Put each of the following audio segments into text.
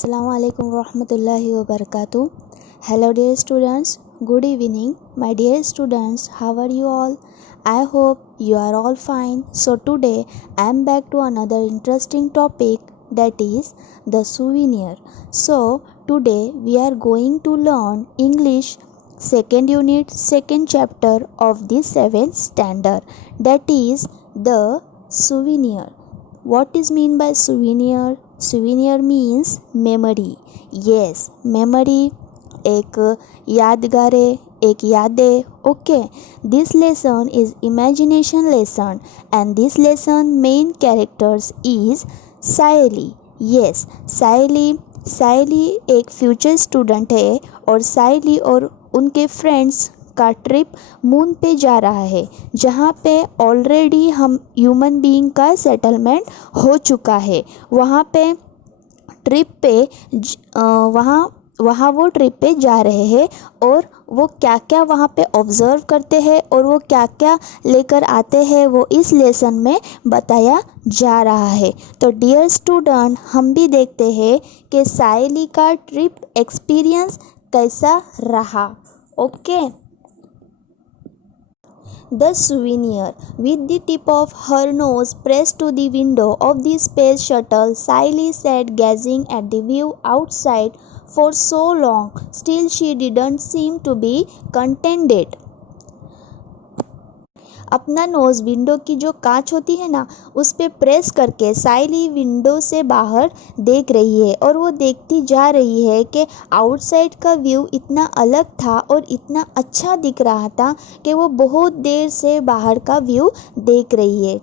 Assalamu alaikum warahmatullahi wabarakatuh. Hello dear students, good evening. My dear students, how are you all? I hope you are all fine. So today I am back to another interesting topic, that is the souvenir. So today we are going to learn English second unit, second chapter of the 7th standard, that is the souvenir. What is mean by souvenir? Souvenir means memory. Yes, memory, एक यादगार है, एक यादें. Okay, this lesson is imagination lesson and this lesson main characters is Sayali. Yes, Sayali एक future student है और सायली और उनके फ्रेंड्स का ट्रिप मून पे जा रहा है, जहाँ पे ऑलरेडी हम ह्यूमन बीइंग का सेटलमेंट हो चुका है. वहाँ पे ट्रिप पे वहाँ वो ट्रिप पे जा रहे हैं और वो क्या क्या वहाँ पे ऑब्ज़र्व करते हैं और वो क्या क्या लेकर आते हैं वो इस लेसन में बताया जा रहा है. तो डियर स्टूडेंट, हम भी देखते हैं कि सायली का ट्रिप एक्सपीरियंस कैसा रहा. Okay. The souvenir. With the tip of her nose pressed to the window of the space shuttle, Saili sat gazing at the view outside for so long. Still she didn't seem to be contented. अपना nose window की जो कांच होती है ना, उस पे press करके सायली विंडो से बाहर देख रही है और वो देखती जा रही है कि आउटसाइड का व्यू इतना अलग था और इतना अच्छा दिख रहा था कि वो बहुत देर से बाहर का व्यू देख रही है.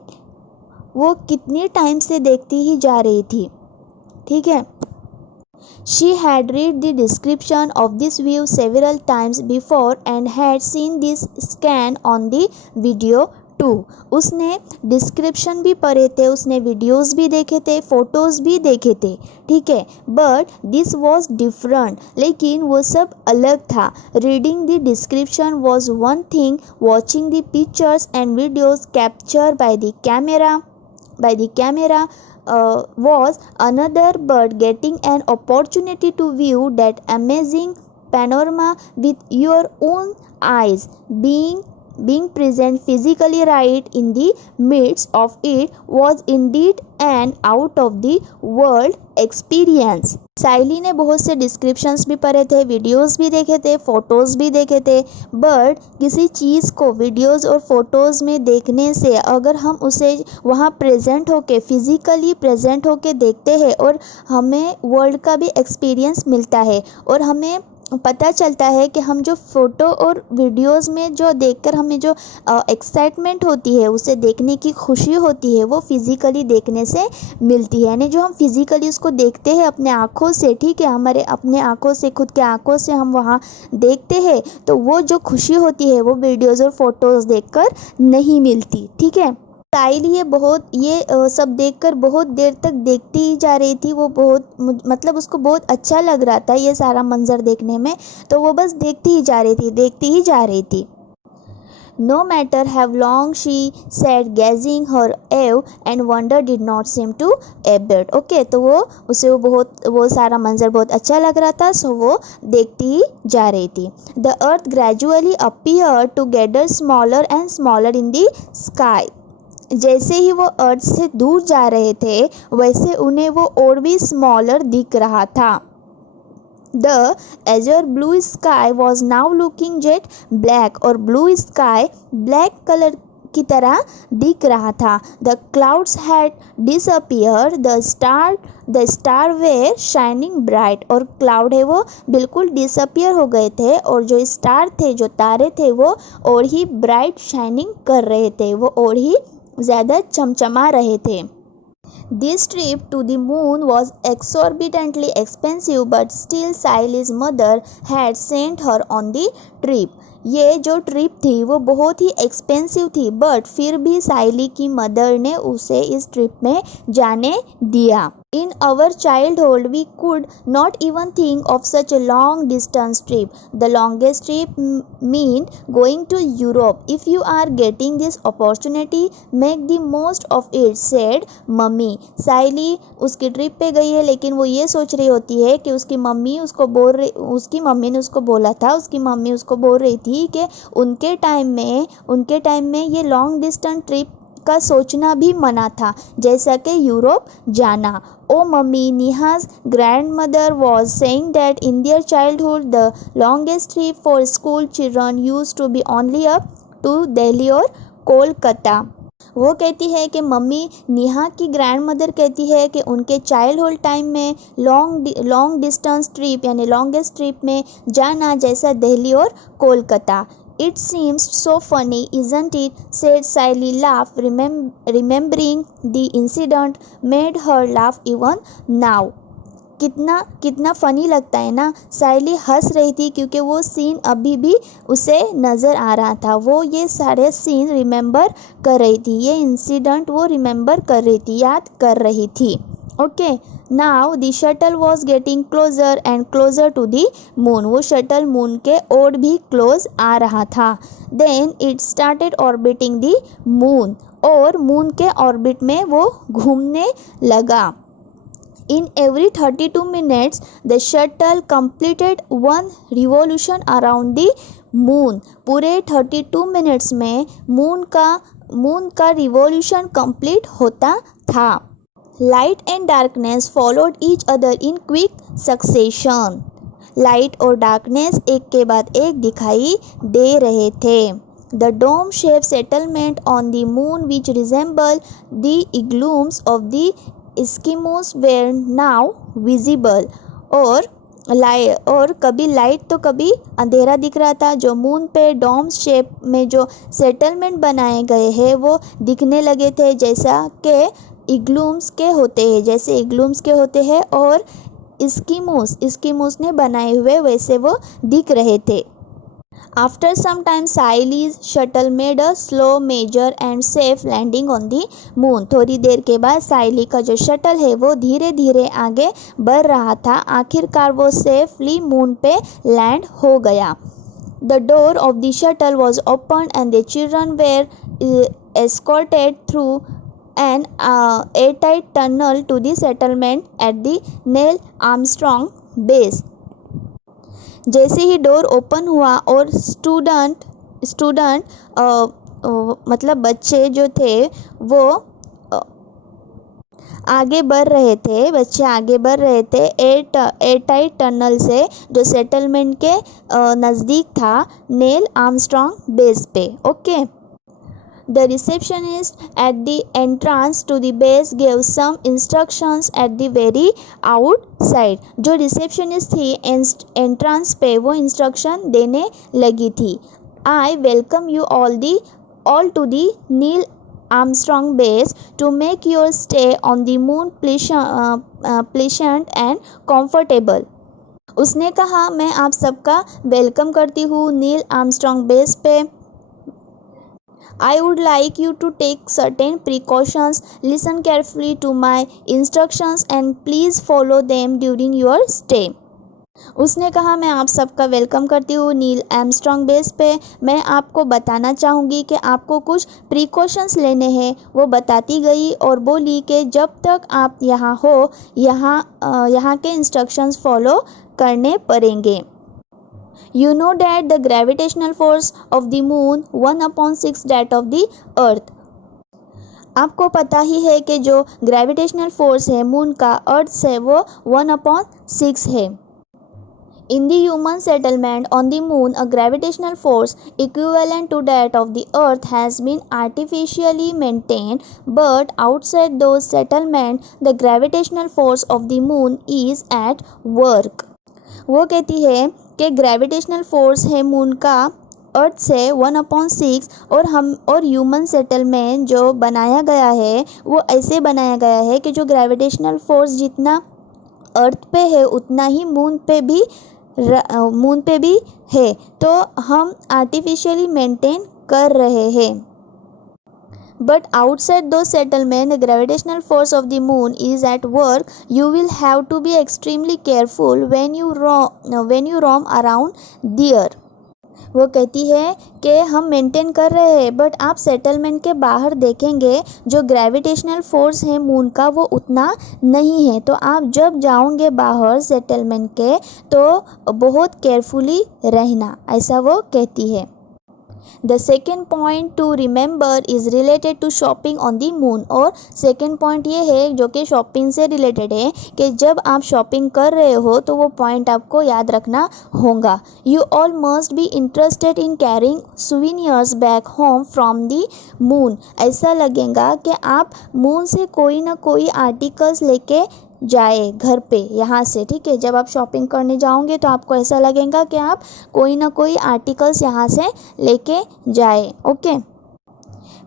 वो कितने टाइम से देखती ही जा रही थी. ठीक है. She had read the description of this view several times before and had seen this scan on the video too. उसने डिस्क्रिप्शन भी पढ़े थे, उसने वीडियोस भी देखे थे, फोटोज़ भी देखे थे. ठीक है. But this was different. लेकिन वो सब अलग था. Reading the description was one thing, watching the pictures and videos capture by the camera was another, but getting an opportunity to view that amazing panorama with your own eyes, being present physically right in the midst of it, was indeed an out of the world experience. Sayali ने बहुत से descriptions भी पढ़े थे, videos भी देखे थे, photos भी देखे थे. बट किसी चीज़ को वीडियोस और फोटोज़ में देखने से अगर हम उसे वहाँ प्रेजेंट होके, फिज़िकली प्रेजेंट होके देखते हैं और हमें वर्ल्ड का भी एक्सपीरियंस मिलता है और हमें पता चलता है कि हम जो फ़ोटो और वीडियोस में जो देखकर हमें जो एक्साइटमेंट होती है, उसे देखने की खुशी होती है, वो फिज़िकली देखने से मिलती है. यानी जो हम फिज़िकली उसको देखते हैं अपने आँखों से, ठीक है, हमारे अपने आँखों से, खुद के आँखों से हम वहाँ देखते हैं, तो वो जो खुशी होती है वो वीडियोज़ और फोटोज़ देखकर नहीं मिलती. ठीक है. सायली ये सब देखकर बहुत देर तक देखती ही जा रही थी. वो बहुत मतलब उसको बहुत अच्छा लग रहा था ये सारा मंजर देखने में, तो वो बस देखती ही जा रही थी. No matter how long she sat gazing, her awe and wonder did not seem to abate. Okay, तो वो सारा मंजर बहुत अच्छा लग रहा था, सो वो देखती ही जा रही थी. The earth gradually appeared to get smaller and smaller in the sky. जैसे ही वो अर्थ से दूर जा रहे थे वैसे उन्हें वो और भी स्मॉलर दिख रहा था. The azure blue sky was now looking jet black, और ब्लू स्काई ब्लैक कलर की तरह दिख रहा था. The clouds had disappeared, the star were shining bright, और क्लाउड है वो बिल्कुल डिसअपियर हो गए थे और जो स्टार थे, जो तारे थे, वो और ही ब्राइट शाइनिंग कर रहे थे, वो और ही ज़्यादा चमचमा रहे थे. This trip to the moon was exorbitantly expensive, but still Saili's mother had sent her on the trip. ये जो ट्रिप थी वो बहुत ही एक्सपेंसिव थी, बट फिर भी सायली की मदर ने उसे इस ट्रिप में जाने दिया. In our childhood, we could not even think of such a long distance trip. The longest trip meant going to Europe. If you are getting this opportunity, make the most of it, said mummy. साइली उसकी trip पे गई है, लेकिन वो ये सोच रही होती है कि उसकी मम्मी ने उसको बोल रही थी कि उनके टाइम में ये लॉन्ग डिस्टेंस ट्रिप का सोचना भी मना था, जैसा कि यूरोप जाना. ओ mummy, निहा's grandmother was saying that in their childhood the longest trip for school children used to be only up to Delhi और कोलकाता. वो कहती है कि मम्मी, नेहा की ग्रैंड मदर कहती है कि उनके चाइल्डहुड टाइम में लॉन्ग डिस्टेंस ट्रिप यानी लॉन्गेस्ट ट्रिप में जाना जैसा दिल्ली और Kolkata. It seems so funny, isn't it? said Sally, laugh. Remembering the incident made her laugh even now. कितना फ़नी लगता है ना. साइली हंस रही थी क्योंकि वो सीन अभी भी उसे नज़र आ रहा था. वो ये सारे सीन रिमेंबर कर रही थी, ये इंसिडेंट वो रिमेंबर कर रही थी, याद कर रही थी. Okay, now the shuttle was getting closer and closer to the moon. वो शटल मून के और भी क्लोज आ रहा था. Then it started orbiting the moon. और मून के ऑर्बिट में वो घूमने लगा. In every 32 minutes, the shuttle completed one revolution around the moon. पूरे 32 मिनट्स में मून का रिवॉल्यूशन कंप्लीट होता था. Light and darkness followed each other in quick succession. Light और डार्कनेस एक के बाद एक दिखाई दे रहे थे. The dome shaped settlement on the moon, which resembled the igloos of the Eskimos, were now visible. और कभी लाइट तो कभी अंधेरा दिख रहा था. जो मून पे डोम शेप में जो सेटलमेंट बनाए गए हैं वो दिखने लगे थे जैसा कि इग्लूम्स के होते हैं और इस्किमोस ने बनाए हुए वैसे वो दिख रहे थे. After some time, Saily's shuttle made a slow, measured and safe landing on the moon. थोड़ी देर के बाद साइली का जो शटल है वो धीरे धीरे आगे बढ़ रहा था. आखिरकार वो सेफली मून पे लैंड हो गया. The door of the shuttle was opened and the children were escorted through an airtight tunnel to the settlement at the Neil Armstrong base. जैसे ही डोर ओपन हुआ और स्टूडेंट मतलब बच्चे जो थे वो आगे बढ़ रहे थे एयरटाइट टनल से जो सेटलमेंट के नज़दीक था, नेल आर्मस्ट्रॉन्ग बेस पे. Okay. The receptionist at the entrance to the base gave some instructions at the very outside. जो रिसेप्शनिस्ट थी एंट्रांस पे वो इंस्ट्रक्शन देने लगी थी. I welcome you all to the Neil Armstrong base to make your stay on the moon pleasant and comfortable. उसने कहा, मैं आप सबका वेलकम करती हूँ नील आर्मस्ट्रॉन्ग बेस पे. I would like you to take certain precautions. Listen carefully to my instructions and please follow them during your stay. उसने कहा, मैं आप सबका वेलकम करती हूँ नील आर्मस्ट्रॉन्ग बेस पे. मैं आपको बताना चाहूँगी कि आपको कुछ प्रिकॉशंस लेने हैं. वो बताती गई और बोली कि जब तक आप यहाँ हो यहाँ के इंस्ट्रक्शंस फॉलो करने पड़ेंगे. You know that the gravitational force of the moon 1/6 that of the earth. आपको पता ही है कि जो ग्रेविटेशनल फोर्स है मून का अर्थ से वो 1/6 है. In the human settlement on the moon, a gravitational force equivalent to that of the earth has been artificially maintained, but outside those settlements, the gravitational force of the moon is at work. वो कहती है कि gravitational force है moon का अर्थ से 1/6 और human settlement जो बनाया गया है वो ऐसे बनाया गया है कि जो ग्रेविटेशनल फोर्स जितना अर्थ पे है उतना ही मून पे भी है. तो हम आर्टिफिशियली मेंटेन कर रहे हैं. But outside those settlements, the gravitational force of the moon is at work. You will have to be extremely careful when you roam around there. वो कहती है कि हम मेंटेन कर रहे हैं, बट आप सेटलमेंट के बाहर देखेंगे जो ग्रेविटेशनल फोर्स है मून का वो उतना नहीं है। तो आप जब जाओगे बाहर सेटलमेंट के तो बहुत केयरफुली रहना, ऐसा वो कहती है। The second point to remember is related to shopping on the moon। और second point ये है जो कि शॉपिंग से रिलेटेड है कि जब आप शॉपिंग कर रहे हो तो वो पॉइंट आपको याद रखना होगा। You all must be interested in carrying souvenirs back home from the moon। ऐसा लगेगा कि आप मून से कोई ना कोई आर्टिकल्स लेके जाए घर पे यहाँ से, ठीक है। जब आप शॉपिंग करने जाओगे तो आपको ऐसा लगेगा कि आप कोई ना कोई आर्टिकल्स यहाँ से लेके जाए। Okay,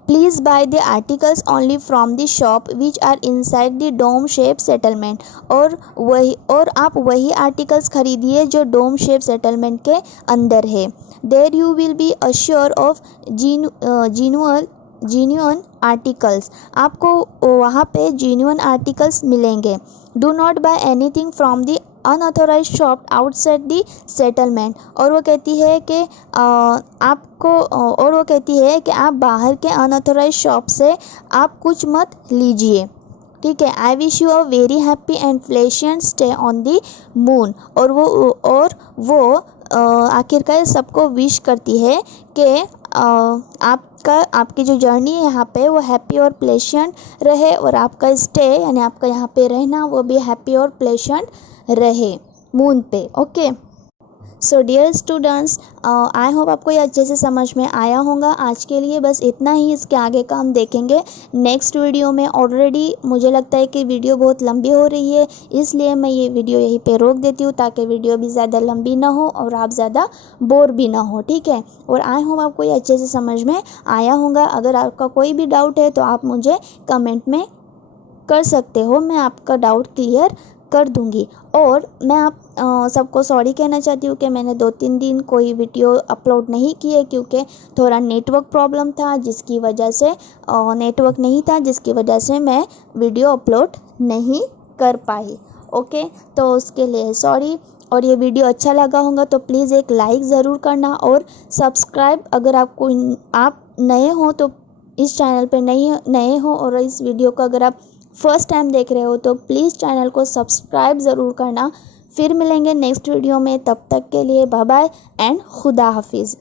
please buy the articles only from the shop which are inside the dome shape settlement. और आप वही आर्टिकल्स खरीदिए जो डोम शेप सेटलमेंट के अंदर है। There you will be assure of genuine articles. आपको वहाँ पे जेन्युइन आर्टिकल्स मिलेंगे। Do not buy anything from the unauthorise shop outside the settlement. और वो कहती है कि आप बाहर के अनऑथोराइज शॉप से आप कुछ मत लीजिए, ठीक है। I wish you a very happy and pleasant stay on the moon. और वो आखिरकार सबको विश करती है कि आपकी जो जर्नी है यहाँ पे वो हैप्पी और प्लेजेंट रहे, और आपका स्टे यानी आपका यहाँ पे रहना वो भी हैप्पी और प्लेजेंट रहे मून पे। Okay, so dear students, I hope आपको ये अच्छे से समझ में आया होगा। आज के लिए बस इतना ही, इसके आगे का हम देखेंगे नेक्स्ट वीडियो में। ऑलरेडी मुझे लगता है कि वीडियो बहुत लंबी हो रही है, इसलिए मैं ये वीडियो यहीं पे रोक देती हूँ ताकि वीडियो भी ज़्यादा लंबी ना हो और आप ज़्यादा बोर भी ना हो, ठीक है। और आई होप आपको ये अच्छे से समझ में आया होगा। अगर आपका कोई भी डाउट है तो आप मुझे कमेंट में कर सकते हो, मैं आपका डाउट क्लियर कर दूंगी। और मैं आप सबको सॉरी कहना चाहती हूँ कि मैंने 2-3 दिन कोई वीडियो अपलोड नहीं किए, क्योंकि थोड़ा नेटवर्क प्रॉब्लम था जिसकी वजह से मैं वीडियो अपलोड नहीं कर पाई। ओके, तो उसके लिए सॉरी। और ये वीडियो अच्छा लगा होगा तो प्लीज़ एक लाइक ज़रूर करना और सब्सक्राइब, अगर आप नए हो तो इस चैनल पे नए हो और इस वीडियो को अगर आप फर्स्ट टाइम देख रहे हो तो प्लीज़ चैनल को सब्सक्राइब ज़रूर करना। फिर मिलेंगे नेक्स्ट वीडियो में, तब तक के लिए बाय बाय एंड खुदा हाफिज़।